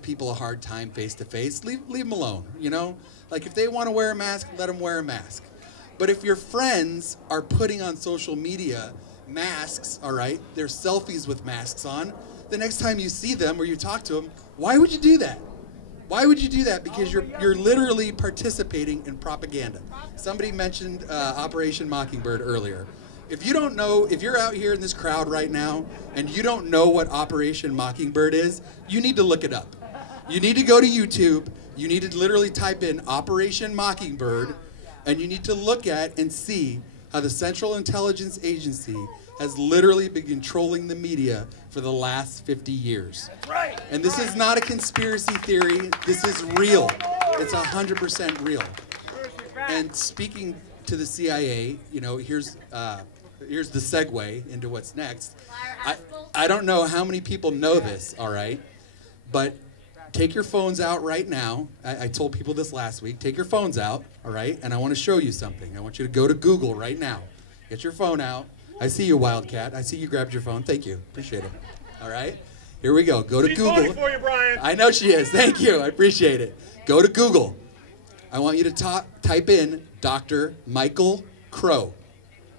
people a hard time face to face, leave them alone, you know? Like if they want to wear a mask, let them wear a mask. But if your friends are putting on social media masks, all right, their selfies with masks on, the next time you see them or you talk to them, why would you do that? Why would you do that? Because you're literally participating in propaganda. Somebody mentioned Operation Mockingbird earlier. If you don't know, if you're out here in this crowd right now and you don't know what Operation Mockingbird is, you need to look it up. You need to go to YouTube, you need to literally type in Operation Mockingbird, and you need to look at and see how the Central Intelligence Agency has literally been controlling the media for the last 50 years. And this is not a conspiracy theory, this is real. It's 100% real. And speaking to the CIA, you know, here's the segue into what's next. I don't know how many people know this, all right? But take your phones out right now. I told people this last week. Take your phones out, all right? And I want to show you something. I want you to go to Google right now. Get your phone out. I see you, Wildcat. I see you grabbed your phone. Thank you. Appreciate it. All right? Here we go. Go to Google. She's voting for you, Bryan. I know she is. Thank you. I appreciate it. Go to Google. I want you to type in Dr. Michael Crow.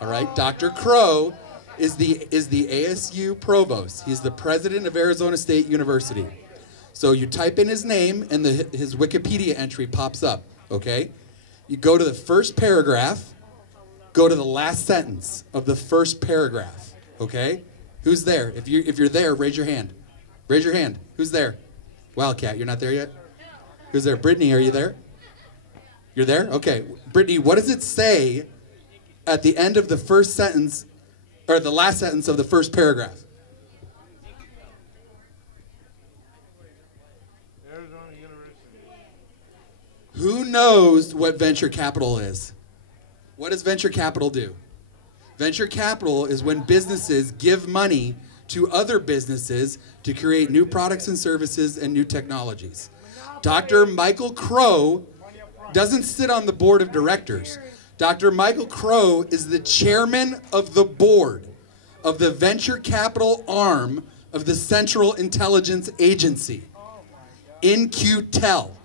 All right? Dr. Crow is the ASU provost. He's the president of Arizona State University. So you type in his name and his Wikipedia entry pops up, okay? You go to the first paragraph, go to the last sentence of the first paragraph, okay? Who's there? If you're there, raise your hand. Raise your hand. Who's there? Wildcat, you're not there yet? Who's there? Brittany, are you there? You're there? Okay. Brittany, what does it say at the end of the first sentence, or the last sentence of the first paragraph? Who knows what venture capital is? What does venture capital do? Venture capital is when businesses give money to other businesses to create new products and services and new technologies. Dr. Michael Crow doesn't sit on the board of directors. Dr. Michael Crow is the chairman of the board of the venture capital arm of the Central Intelligence Agency, In-Q-Tel.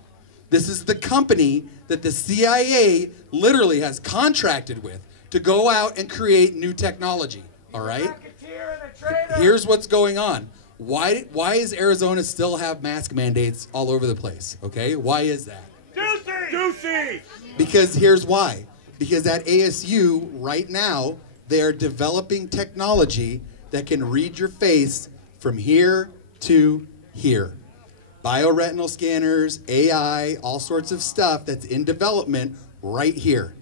This is the company that the CIA literally has contracted with to go out and create new technology, all right? Here's what's going on. Why does Arizona still have mask mandates all over the place, okay? Why is that? Juicy! Because here's why. Because at ASU, right now, they are developing technology that can read your face from here to here. Bioretinal scanners, AI, all sorts of stuff that's in development right here.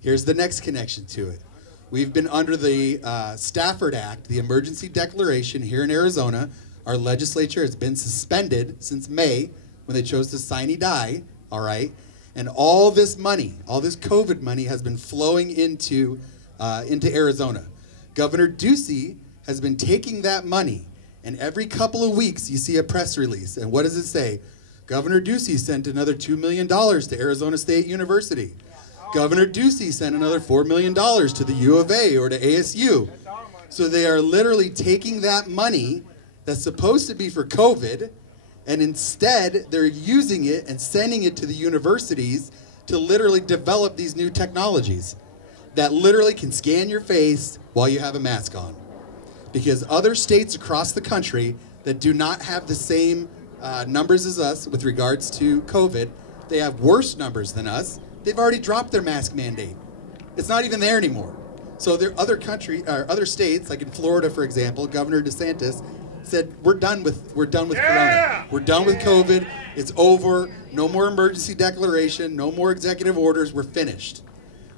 Here's the next connection to it. We've been under the Stafford Act, the emergency declaration here in Arizona. Our legislature has been suspended since May when they chose to sine die, all right? And all this money, all this COVID money has been flowing into Arizona. Governor Ducey has been taking that money, and every couple of weeks you see a press release. And what does it say? Governor Ducey sent another $2 million to Arizona State University. Governor Ducey sent another $4 million to the U of A or to ASU. So they are literally taking that money that's supposed to be for COVID, and instead they're using it and sending it to the universities to literally develop these new technologies that literally can scan your face while you have a mask on. Because other states across the country that do not have the same numbers as us with regards to COVID, they have worse numbers than us. They've already dropped their mask mandate. It's not even there anymore. So there are other states, like in Florida, for example, Governor DeSantis said, we're done with Corona. We're done with COVID. It's over. No more emergency declaration. No more executive orders. We're finished.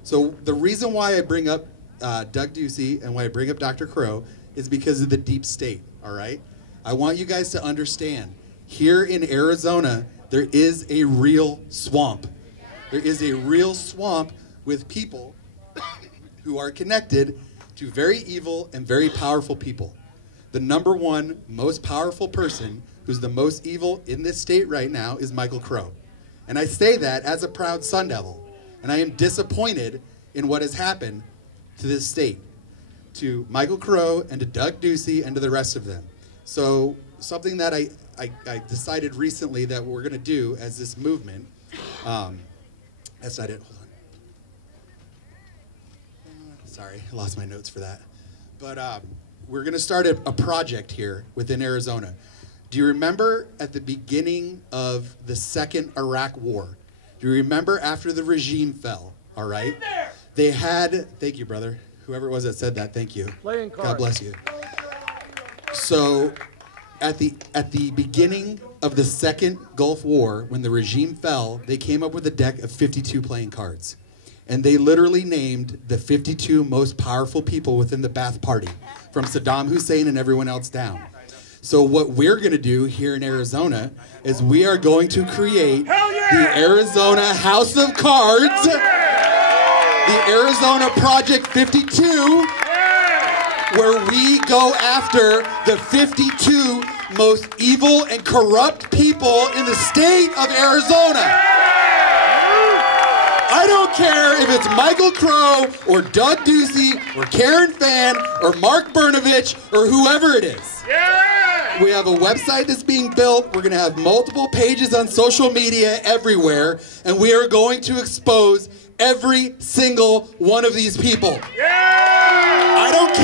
So the reason why I bring up Doug Ducey and why I bring up Dr. Crow is because of the deep state, all right? I want you guys to understand, here in Arizona, there is a real swamp. There is a real swamp with people who are connected to very evil and very powerful people. The number one most powerful person who's the most evil in this state right now is Michael Crow. And I say that as a proud Sun Devil. And I am disappointed in what has happened to this state, to Michael Crow and to Doug Ducey and to the rest of them. So something that I decided recently that what we're going to do as this movement, that's not it, hold on. Sorry, I lost my notes for that. But we're going to start a project here within Arizona. Do you remember at the beginning of the second Iraq War? Do you remember after the regime fell, all right? They had, thank you, brother. Whoever it was that said that, thank you. God bless you. So at the beginning of the second Gulf War, when the regime fell, they came up with a deck of 52 playing cards. And they literally named the 52 most powerful people within the Ba'ath Party, from Saddam Hussein and everyone else down. So what we're going to do here in Arizona is we are going to create the Arizona House of Cards, the Arizona Project 52, where we go after the 52 most evil and corrupt people in the state of Arizona. I don't care if it's Michael Crow or Doug Ducey or Karen Fan or Mark Brnovich or whoever it is. We have a website that's being built. We're going to have multiple pages on social media everywhere, and we are going to expose every single one of these people. I don't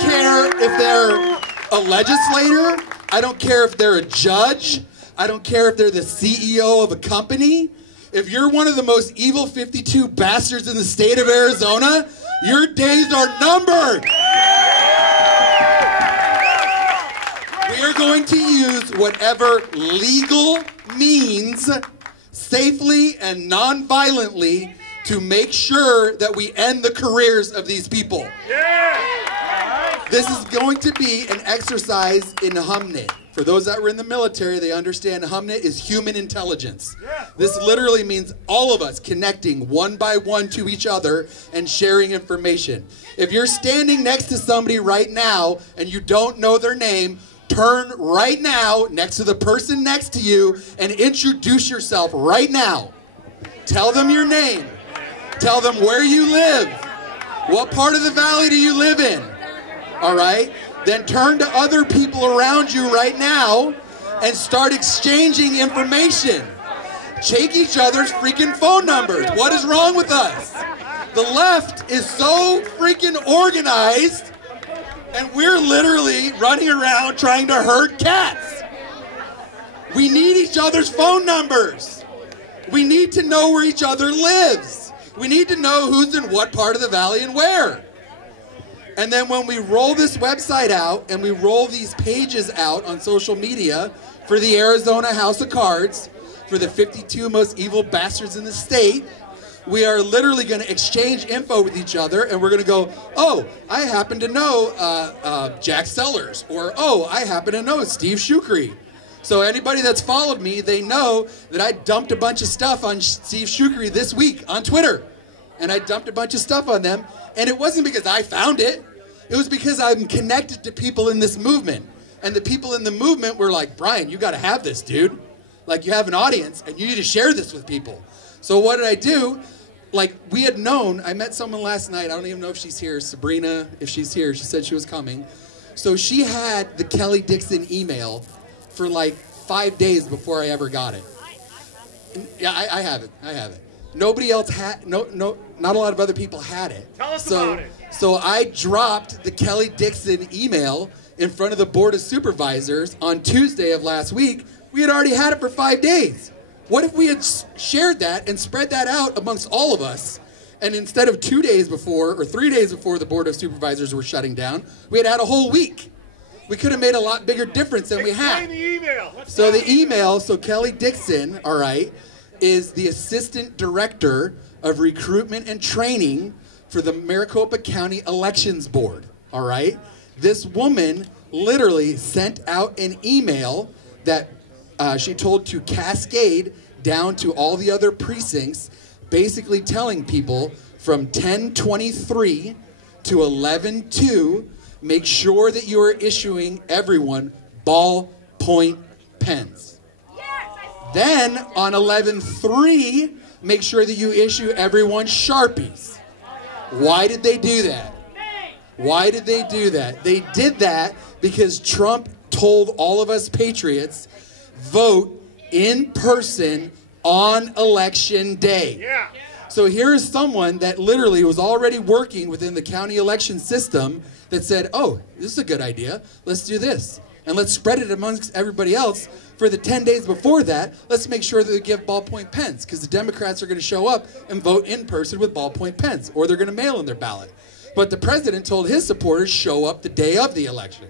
care if they're a legislator. I don't care if they're a judge. I don't care if they're the CEO of a company. If you're one of the most evil 52 bastards in the state of Arizona, your days are numbered. We are going to use whatever legal means, safely and non-violently, to make sure that we end the careers of these people. This is going to be an exercise in Nemeh. For those that were in the military, they understand Nemeh is human intelligence. This literally means all of us connecting one by one to each other and sharing information. If you're standing next to somebody right now and you don't know their name, turn right now next to the person next to you and introduce yourself right now. Tell them your name. Tell them where you live. What part of the valley do you live in? All right? Then turn to other people around you right now and start exchanging information. Take each other's freaking phone numbers. What is wrong with us? The left is so freaking organized, and we're literally running around trying to herd cats. We need each other's phone numbers. We need to know where each other lives. We need to know who's in what part of the valley and where. And then when we roll this website out and we roll these pages out on social media for the Arizona House of Cards, for the 52 most evil bastards in the state, we are literally going to exchange info with each other, and we're going to go, oh, I happen to know Jack Sellers, or oh, I happen to know Steve Shukri. So anybody that's followed me, they know that I dumped a bunch of stuff on Steve Shukri this week on Twitter. And I dumped a bunch of stuff on them, and it wasn't because I found it. It was because I'm connected to people in this movement. And the people in the movement were like, Bryan, you got to have this, dude. Like, you have an audience, and you need to share this with people. So what did I do? Like, we had known, I met someone last night, I don't even know if she's here, Sabrina, if she's here, she said she was coming. So she had the Kelly Dixon email for like 5 days before I ever got it. Yeah, I have it. Nobody else had, not a lot of other people had it. Tell us about it. So I dropped the Kelly Dixon email in front of the Board of Supervisors on Tuesday of last week. We had already had it for 5 days. What if we had shared that and spread that out amongst all of us, and instead of 2 days before or 3 days before the Board of Supervisors were shutting down, we had a whole week? We could have made a lot bigger difference than we had. Explain the email. So the email, so Kelly Dixon, all right, is the Assistant Director of Recruitment and Training for the Maricopa County Elections Board, all right? This woman literally sent out an email that she told to cascade down to all the other precincts, basically telling people from 10/23 to 11/2, make sure that you are issuing everyone ballpoint pens. Then on 11/3, make sure that you issue everyone Sharpies. Why did they do that? Why did they do that? They did that because Trump told all of us patriots, vote in person on election day. Yeah. So here is someone that literally was already working within the county election system that said, oh, this is a good idea. Let's do this. And let's spread it amongst everybody else. For the 10 days before that, let's make sure that we give ballpoint pens, because the Democrats are going to show up and vote in person with ballpoint pens, or they're going to mail in their ballot. But the president told his supporters show up the day of the election.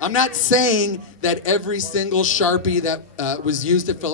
I'm not saying that every single Sharpie that was used to fill